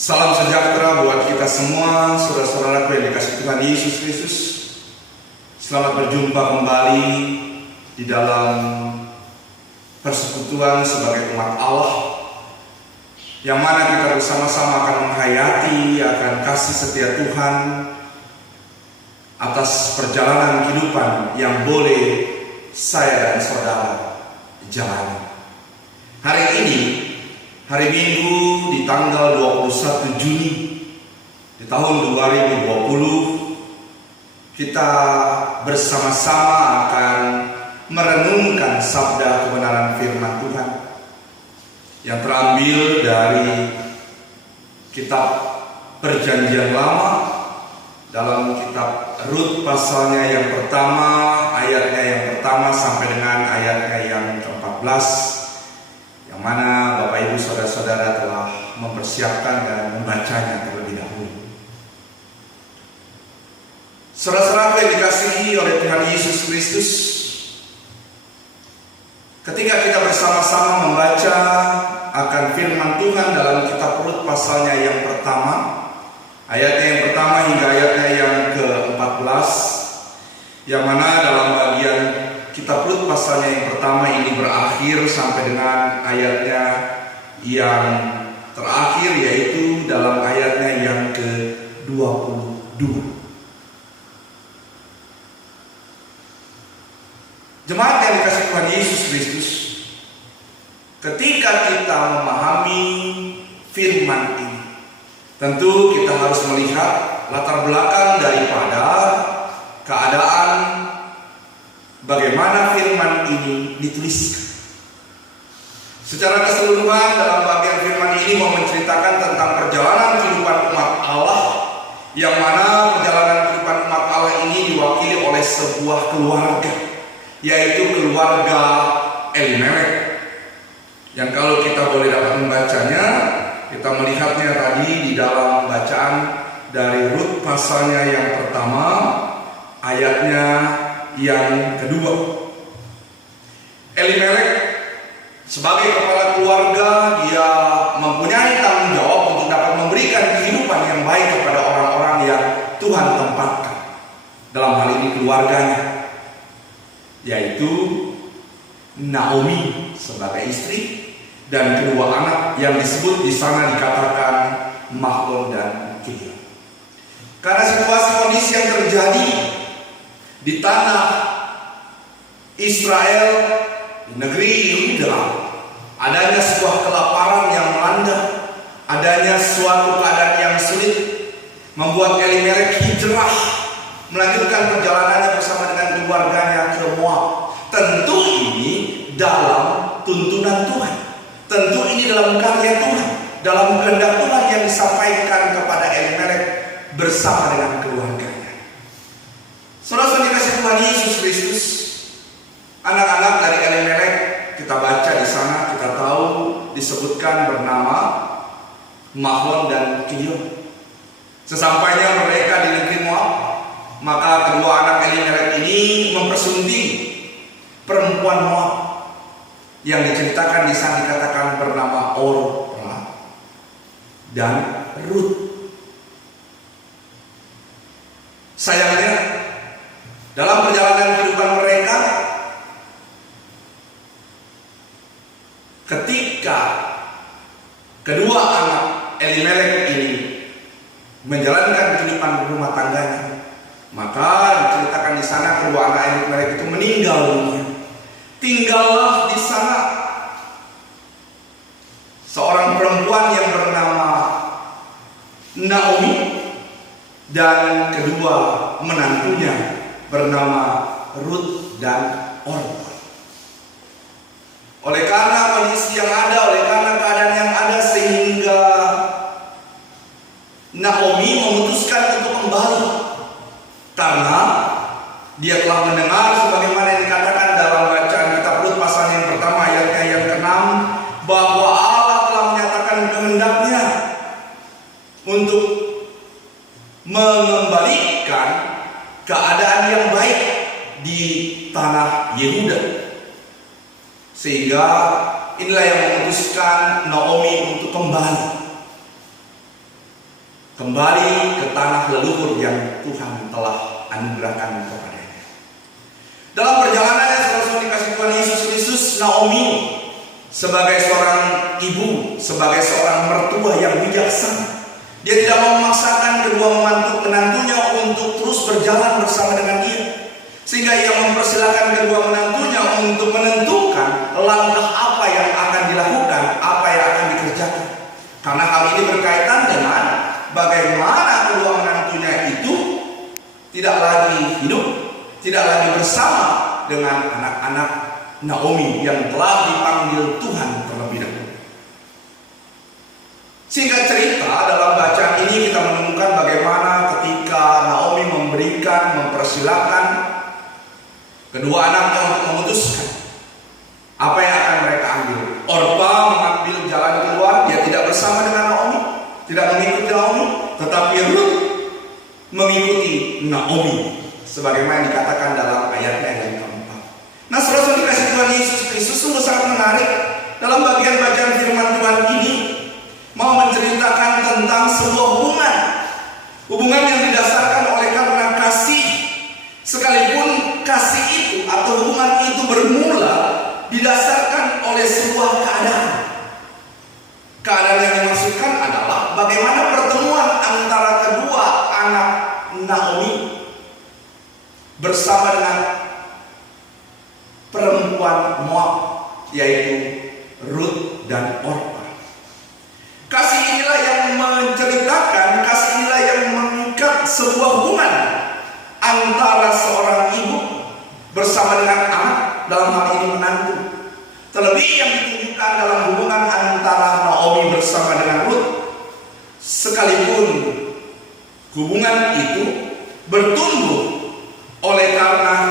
Salam sejahtera buat kita semua, saudara-saudaraku yang dikasihi Tuhan Yesus Kristus. Selamat berjumpa kembali di dalam persekutuan sebagai umat Allah, yang mana kita bersama-sama akan menghayati akan kasih setia Tuhan atas perjalanan kehidupan yang boleh saya dan saudara jalani. Hari ini, hari Minggu di tanggal 21 Juni di tahun 2020, kita bersama-sama akan merenungkan sabda kebenaran firman Tuhan yang terambil dari kitab Perjanjian Lama, dalam kitab Rut pasalnya yang pertama, ayatnya yang pertama sampai dengan ayatnya yang ke-14, yang mana Bapak Ibu Saudara-saudara telah mempersiapkan dan membacanya terlebih dahulu. Saudara-saudara yang dikasihi oleh Tuhan Yesus Kristus, ketika kita bersama-sama membaca akan firman Tuhan dalam kitab Rut pasalnya yang pertama, ayatnya yang pertama hingga ayatnya yang ke-14, yang mana dalam bagian kitab Rut pasalnya yang pertama ini berakhir sampai dengan ayatnya yang terakhir, yaitu dalam ayatnya yang ke-22. Jemaat yang dikasihi Tuhan Yesus Kristus, ketika kita memahami firman ini, tentu kita harus melihat latar belakang daripada keadaan bagaimana firman ini dituliskan. Secara keseluruhan dalam bagian firman ini mau menceritakan tentang perjalanan kehidupan umat Allah, yang mana perjalanan kehidupan umat Allah ini diwakili oleh sebuah keluarga, yaitu keluarga Elimelek. Yang kalau kita boleh dapat membacanya, kita melihatnya tadi di dalam bacaan dari Rut pasalnya yang pertama, ayatnya yang kedua. Elimelek sebagai kepala keluarga, dia mempunyai tanggung jawab untuk dapat memberikan kehidupan yang baik kepada orang-orang yang Tuhan tempatkan dalam hal ini keluarganya, yaitu Naomi sebagai istri dan kedua anak yang disebut di sana dikatakan Mahlon dan Kilion. Karena situasi kondisi yang terjadi di tanah Israel, di negeri Yehuda, adanya sebuah kelaparan yang melanda, adanya suatu keadaan yang sulit, membuat Elimelek hijrah melanjutkan perjalanannya bersama dengan keluarganya ke Moab. Tentu ini dalam tuntunan Tuhan, tentu ini dalam karya Tuhan, dalam kehendak Tuhan yang disampaikan kepada Elimelek bersama dengan keluarganya. Saudara dikasihi Tuhan Yesus Kristus, anak-anak dari Elimelek kita baca di sana, kita tahu disebutkan bernama Mahlon dan Kilion. Sesampainya mereka di negeri Moab, maka kedua anak Elimelek ini mempersunting perempuan Moab yang diceritakan di sana dikatakan bernama Orpa dan Rut. Sayangnya dalam perjalanan kehidupan mereka, ketika kedua anak Elimelek ini menjalankan kehidupan rumah tangganya, maka diceritakan di sana kedua anak Elimelek itu meninggal dunia. Tinggallah di sana seorang perempuan yang bernama Naomi dan kedua menantunya bernama Rut dan Orpa. Oleh karena kondisi yang ada, oleh karena keadaan yang ada, sehingga Naomi memutuskan untuk kembali, karena dia telah mendengar sebagaimana yang dikatakan dalam bacaan kitab Rut pasal yang pertama ayatnya yang ke-6, bahwa Allah telah menyatakan kehendaknya untuk mengembalikan keadaan yang baik di tanah Yehuda. Sehingga inilah yang memutuskan Naomi untuk kembali. kembali ke tanah leluhur yang Tuhan telah anugerahkan kepadanya. Dalam perjalanannya, saudara-saudara dikasih Tuhan Yesus Kristus, Naomi sebagai seorang ibu, sebagai seorang mertua yang bijaksana, dia tidak mau memaksakan kedua menantunya untuk terus berjalan bersama dengan dia, sehingga ia mempersilahkan kedua menantunya untuk menentukan langkah apa yang akan dilakukan, apa yang akan dikerjakan. Karena hal ini berkaitan dengan bagaimana kedua menantunya itu tidak lagi hidup, tidak lagi bersama dengan anak-anak Naomi yang telah dipanggil Tuhan terlebih dahulu. Singkat cerita, dalam bacaan ini kita menemukan bagaimana ketika Naomi mempersilahkan kedua anaknya untuk memutuskan apa yang akan mereka ambil. Orpa mengambil jalan keluar, dia tidak bersama dengan Naomi, tidak mengikuti Naomi, tetapi Ruth mengikuti Naomi, sebagaimana dikatakan dalam ayatnya yang keempat. Nah, saudara dikasih Tuhan Yesus Kristus, sungguh sangat menarik dalam bagian bacaan firman Tuhan ini mau menceritakan tentang sebuah hubungan yang didasarkan oleh karena kasih, sekalipun kasih itu atau hubungan itu bermula didasarkan oleh sebuah keadaan yang dimaksudkan adalah bagaimana pertemuan antara kedua anak Naomi bersama dengan perempuan Moab, yaitu Ruth dan Orpa. Kasih inilah yang menceritakan, kasih inilah yang mengikat sebuah hubungan antara seorang ibu bersama dengan anak, dalam hal ini menantu. Terlebih yang ditunjukkan dalam hubungan antara Naomi bersama dengan Ruth, sekalipun hubungan itu bertumbuh oleh karena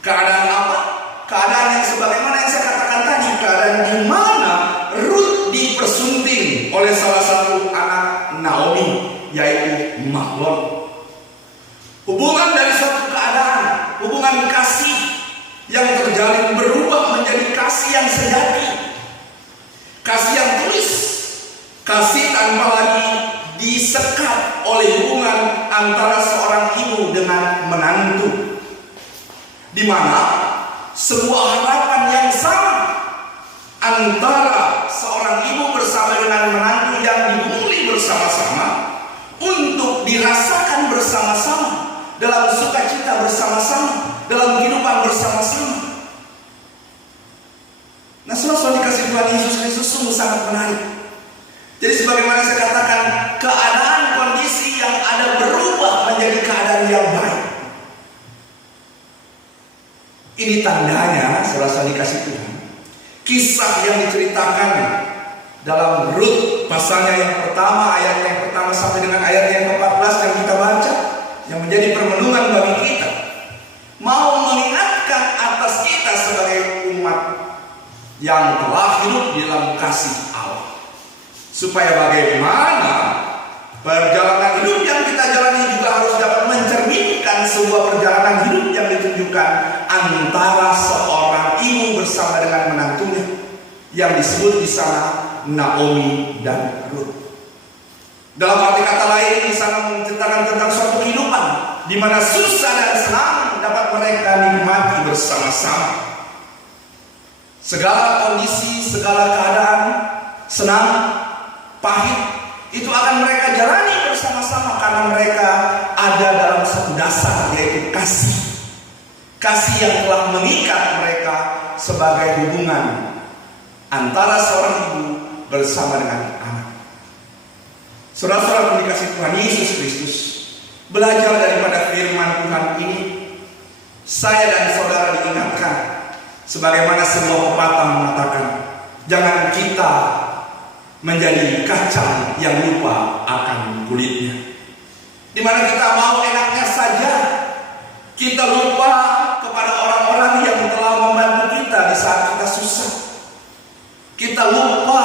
keadaan apa? Keadaan yang sebagaimana yang saya katakan tadi, keadaan di mana Ruth dipersunting oleh salah satu anak Naomi, yaitu Mahlon. Hubungan dari suatu keadaan, hubungan kasih yang terjalin berubah menjadi kasih yang sejati, kasih yang tulus, kasih tanpa lagi disekat oleh hubungan antara seorang ibu dengan menantu, di mana sebuah harapan yang sama antara seorang ibu bersama dengan menantu yang digumuli bersama-sama untuk dirasakan bersama-sama, dalam sukacita bersama-sama, dalam kehidupan bersama-sama. Nah, saudara dikasih Tuhan Yesus Kristus, sungguh sangat menarik. Jadi sebagaimana saya katakan, keadaan kondisi yang ada berubah menjadi keadaan yang baik. Ini tandanya, saudara dikasih Tuhan, kisah yang diceritakan dalam Rut pasalnya yang pertama, ayat yang pertama sampai dengan ayat yang ke-14 yang kita baca, yang menjadi permenungan bagi kita, mau mengingatkan atas kita sebagai umat yang telah hidup di dalam kasih Allah, supaya bagaimana perjalanan hidup yang kita jalani juga harus dapat mencerminkan sebuah perjalanan hidup yang ditunjukkan antara seorang ibu bersama dengan menantunya, yang disebut di sana Naomi dan Ruth. Dalam arti kata lain, di sana menceritakan tentang suatu kehidupan di mana susah dan senang dapat mereka nikmati bersama-sama. Segala kondisi, segala keadaan, senang, pahit, itu akan mereka jalani bersama-sama karena mereka ada dalam satu dasar, yaitu kasih. Kasih yang telah mengikat mereka sebagai hubungan antara seorang ibu bersama dengan anak. Saudara-saudara dikasih Tuhan Yesus Kristus, belajar daripada firman Tuhan ini, saya dan saudara diingatkan sebagaimana sebuah pepatah mengatakan, jangan kita menjadi kacang yang lupa akan kulitnya. Di mana kita mau enaknya saja, kita lupa kepada orang-orang yang telah membantu kita di saat kita susah. Kita lupa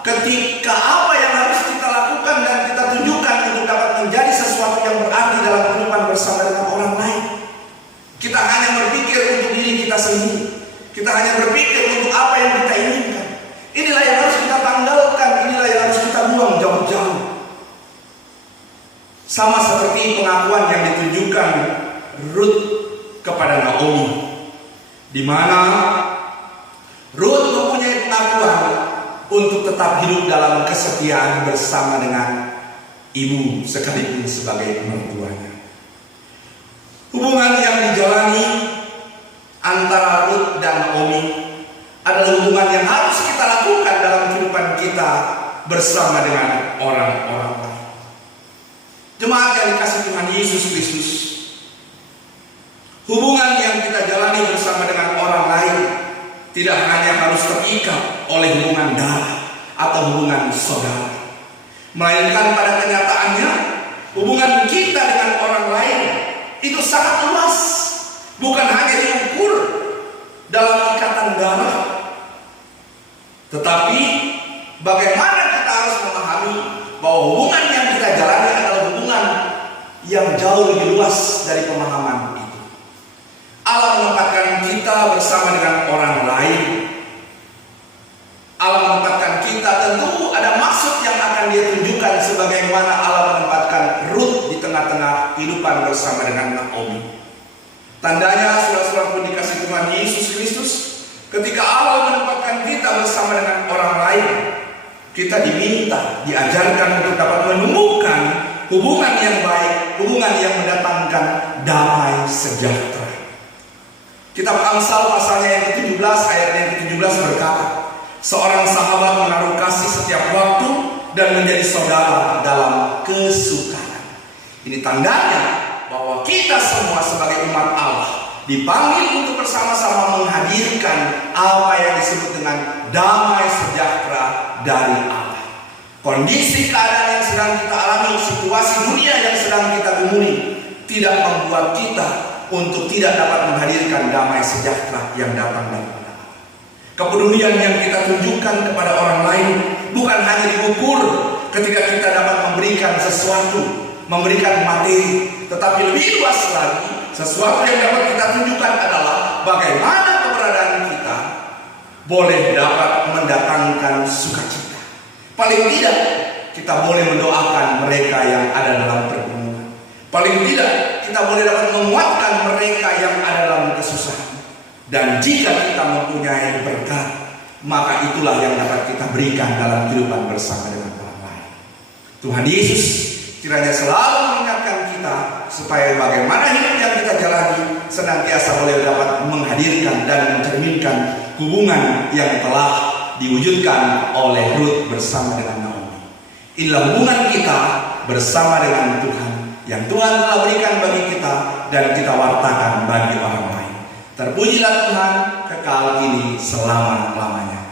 ketika apa yang harus kita lakukan dan kita tunjukkan untuk dapat menjadi sesuatu yang berarti dalam kehidupan bersama dengan orang lain. Kita hanya berpikir untuk diri kita sendiri. Kita hanya berpikir untuk apa yang kita inginkan. Inilah yang harus kita tanggalkan, inilah yang harus kita buang jauh-jauh. Sama seperti pengakuan yang ditunjukkan Ruth kepada Naomi, di mana Ruth mempunyai pengakuan untuk tetap hidup dalam kesetiaan bersama dengan ibu sekalipun sebagai mertuanya. Hubungan yang dijalani antara Ruth dan Naomi adalah hubungan yang harus kita lakukan dalam kehidupan kita bersama dengan orang-orang lain. Jemaat yang dikasihi Tuhan Yesus Kristus, hubungan yang kita jalani bersama dengan orang lain tidak hanya harus terikat oleh hubungan darah atau hubungan saudara, melainkan pada kenyataannya hubungan kita dengan orang lain itu sangat luas, bukan hanya diukur dalam ikatan darah, tetapi bagaimana kita harus memahami bahwa hubungan yang kita jalani adalah hubungan yang jauh lebih luas dari pemahaman itu. Allah menempatkan kita bersama dengan orang lain. Allah menempatkan kita, tentu ada maksud yang akan Dia tunjukkan, sebagaimana Allah menempatkan Ruth di tengah-tengah kehidupan bersama dengan Naomi. Tandanya, saudara-saudara pun dikasih Tuhan Yesus Kristus, ketika Allah menempatkan kita bersama dengan orang lain, kita diminta, diajarkan untuk dapat menemukan hubungan yang baik, hubungan yang mendatangkan damai sejahtera. Kitab Amsal pasalnya yang ke-17 ayat yang ke-17 berkata, seorang sahabat menaruh kasih setiap waktu dan menjadi saudara dalam kesukaran. Ini tandanya bahwa kita semua sebagai umat Allah dipanggil untuk bersama-sama menghadirkan apa yang disebut dengan damai sejahtera dari Allah. Kondisi keadaan yang sedang kita alami, situasi dunia yang sedang kita gumuli, tidak membuat kita untuk tidak dapat menghadirkan damai sejahtera yang datang dari Allah. Kepedulian yang kita tunjukkan kepada orang lain bukan hanya diukur ketika kita dapat memberikan sesuatu, memberikan materi, tetapi lebih luas lagi, sesuatu yang dapat kita tunjukkan adalah bagaimana keberadaan kita boleh dapat mendatangkan sukacita. Paling tidak kita boleh mendoakan mereka yang ada dalam pergumulan. Paling tidak kita boleh dapat menguatkan mereka yang ada dalam kesusahan. Dan jika kita mempunyai berkat, maka itulah yang dapat kita berikan dalam kehidupan bersama dengan orang lain. Tuhan Yesus kiranya selalu mengingatkan kita supaya bagaimana hidup yang kita jalani senantiasa boleh dapat menghadirkan dan mencerminkan hubungan yang telah diwujudkan oleh Ruth bersama dengan Naomi. Inilah hubungan kita bersama dengan Tuhan yang Tuhan telah berikan bagi kita dan kita wartakan bagi orang lain. Terpujilah Tuhan kekal kini selama-lamanya.